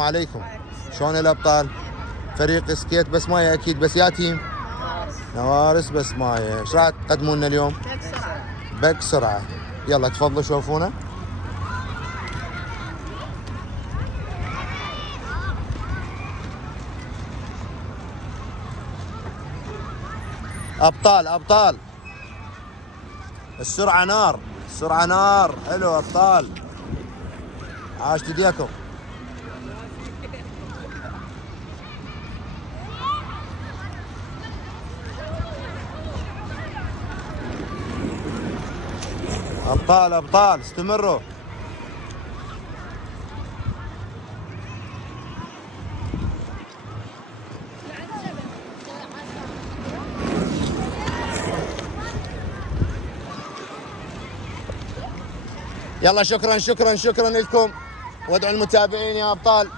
عليكم. شلون الابطال؟ فريق سكيت بس مايه اكيد، بس يا تيم نوارس بس مايه. ايش راح تقدمون لنا اليوم؟ بك سرعه. يلا تفضلوا شوفونا. ابطال ابطال، السرعه نار، السرعه نار. حلو ابطال، عاشت ايديكم. ابطال ابطال، استمروا. يلا شكرا شكرا شكرا لكم، وادعوا المتابعين يا ابطال.